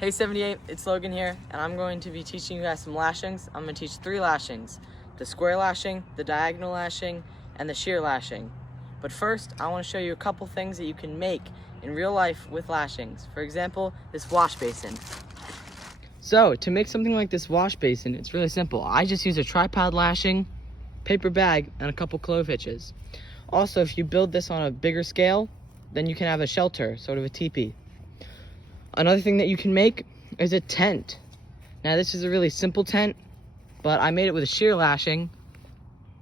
Hey 78, it's Logan here, and I'm going to be teaching you guys some lashings. I'm going to teach 3 lashings: the square lashing, the diagonal lashing, and the shear lashing. But first, I want to show you a couple things that you can make in real life with lashings. For example, this wash basin. So, to make something like this wash basin, it's really simple. I just use a tripod lashing, paper bag, and a couple clove hitches. Also, if you build this on a bigger scale, then you can have a shelter, sort of a teepee. Another thing that you can make is a tent. Now, this is a really simple tent, but I made it with a shear lashing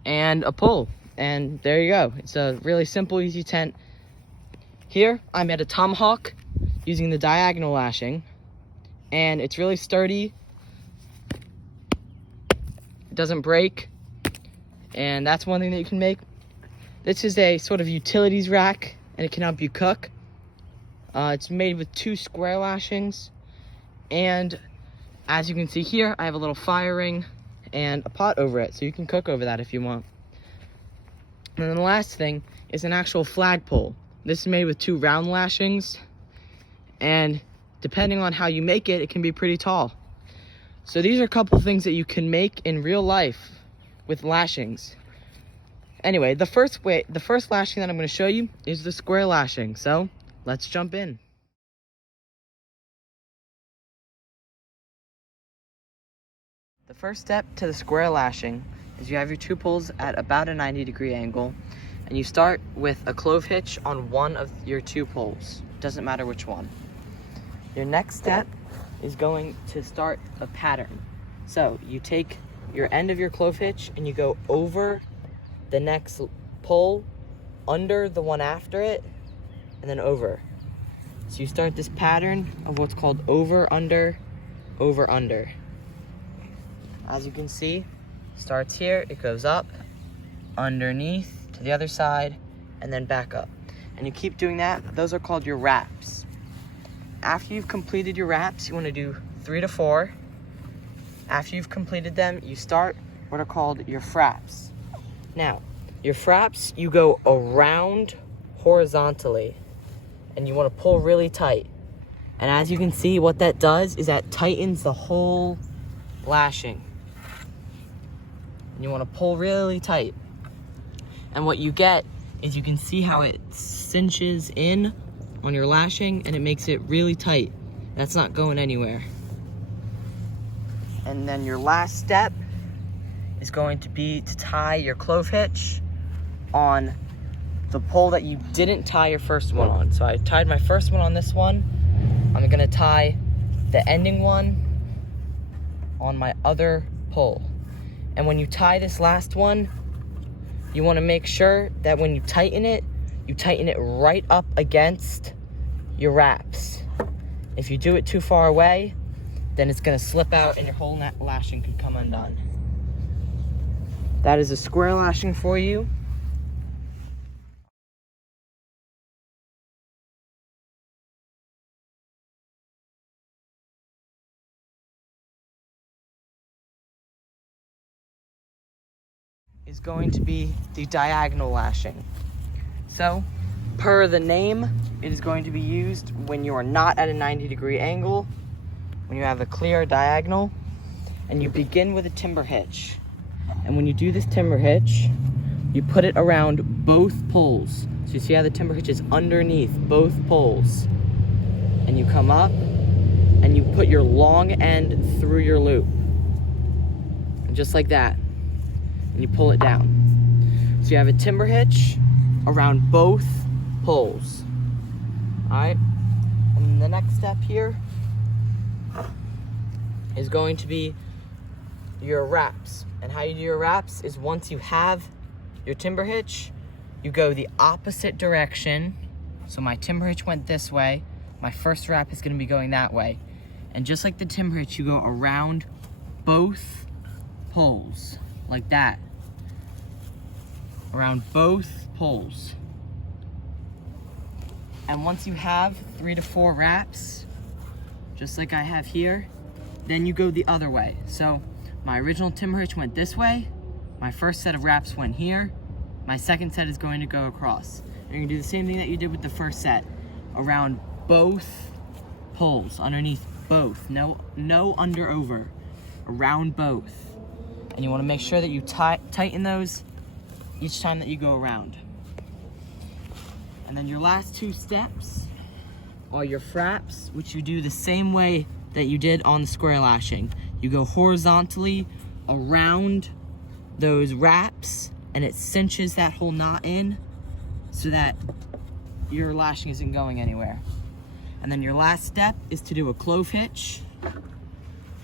and a pole. And there you go. It's a really simple, easy tent. Here, I made a tomahawk using the diagonal lashing, and it's really sturdy. It doesn't break, and that's one thing that you can make. This is a sort of utilities rack, and it can help you cook. It's made with 2 square lashings, and as you can see here, I have a little fire ring and a pot over it, so you can cook over that if you want. And then the last thing is an actual flagpole. This is made with 2 round lashings, and depending on how you make it, it can be pretty tall. So these are a couple things that you can make in real life with lashings. Anyway, the first lashing that I'm going to show you is the square lashing. So let's jump in. The first step to the square lashing is you have your 2 poles at about a 90-degree angle, and you start with a clove hitch on one of your 2 poles. Doesn't matter which one. Your next step is going to start a pattern. So you take your end of your clove hitch and you go over the next pole, under the one after it, and then over. So you start this pattern of what's called over, under, over, under. As you can see, starts here, it goes up, underneath to the other side, and then back up. And you keep doing that. Those are called your wraps. After you've completed your wraps, you want to do 3 to 4. After you've completed them, you start what are called your fraps. Now, your fraps, you go around horizontally, and you want to pull really tight. And as you can see, what that does is that tightens the whole lashing. And you want to pull really tight. And what you get is you can see how it cinches in on your lashing, and it makes it really tight. That's not going anywhere. And then your last step is going to be to tie your clove hitch on the pole that you didn't tie your first one on. So I tied my first one on this one. I'm gonna tie the ending one on my other pole. And when you tie this last one, you wanna make sure that when you tighten it right up against your wraps. If you do it too far away, then it's gonna slip out and your whole lashing could come undone. That is a square lashing for you. Is going to be the diagonal lashing. So, per the name, it is going to be used when you are not at a 90-degree angle, when you have a clear diagonal, and you begin with a timber hitch. And when you do this timber hitch, you put it around both poles. So you see how the timber hitch is underneath both poles. And you come up, and you put your long end through your loop. Just like that. And you pull it down. So you have a timber hitch around both poles. Alright? And the next step here is going to be your wraps. And how you do your wraps is once you have your timber hitch, you go the opposite direction. So my timber hitch went this way. My first wrap is going to be going that way. And just like the timber hitch, you go around both poles. Like that. Around both poles. And once you have 3 to 4 wraps, just like I have here, then you go the other way. So my original timber hitch went this way. My first set of wraps went here. My second set is going to go across. And you're gonna do the same thing that you did with the first set. Around both poles, underneath both. No under over. Around both. And you want to make sure that you tighten those each time that you go around. And then your last two steps are your fraps, which you do the same way that you did on the square lashing. You go horizontally around those wraps, and it cinches that whole knot in so that your lashing isn't going anywhere. And then your last step is to do a clove hitch.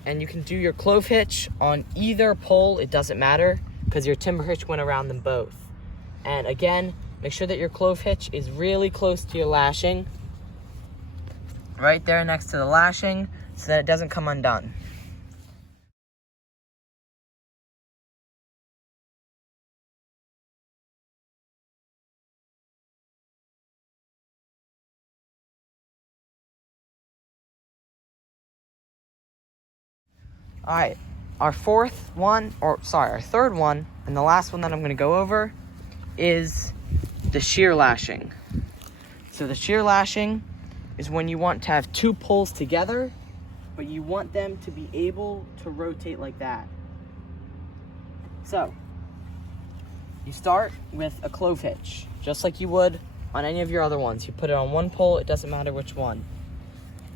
And you can do your clove hitch on either pole, it doesn't matter, because your timber hitch went around them both. And again, make sure that your clove hitch is really close to your lashing, right there next to the lashing, so that it doesn't come undone. All right, our third one, and the last one that I'm gonna go over is the shear lashing. So the shear lashing is when you want to have two poles together, but you want them to be able to rotate like that. So you start with a clove hitch, just like you would on any of your other ones. You put it on one pole, it doesn't matter which one.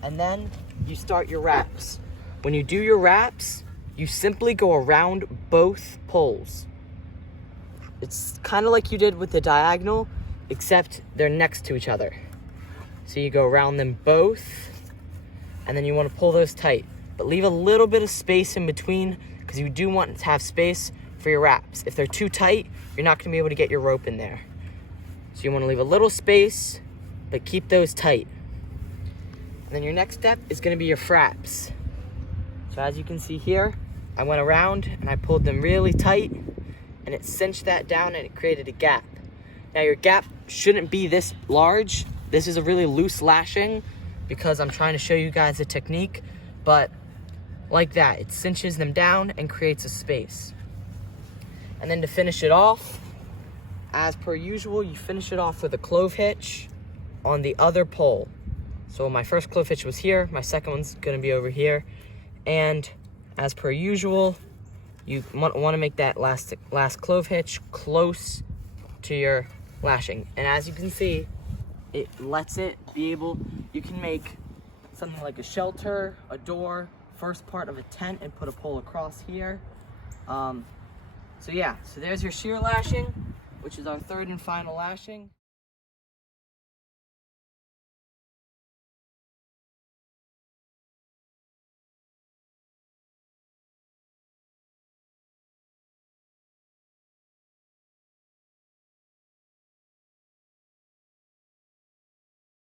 And then you start your wraps. When you do your wraps, you simply go around both poles. It's kind of like you did with the diagonal, except they're next to each other. So you go around them both, and then you want to pull those tight. But leave a little bit of space in between, because you do want to have space for your wraps. If they're too tight, you're not going to be able to get your rope in there. So you want to leave a little space, but keep those tight. And then your next step is going to be your fraps. So as you can see here, I went around and I pulled them really tight, and it cinched that down and it created a gap. Now your gap shouldn't be this large. This is a really loose lashing because I'm trying to show you guys a technique, but like that, it cinches them down and creates a space. And then to finish it off, as per usual, you finish it off with a clove hitch on the other pole. So my first clove hitch was here, my second one's gonna be over here. And as per usual, you want to make that last clove hitch close to your lashing. And as you can see, it lets it be able, you can make something like a shelter, a door, first part of a tent, and put a pole across here. So yeah, so there's your shear lashing, which is our third and final lashing.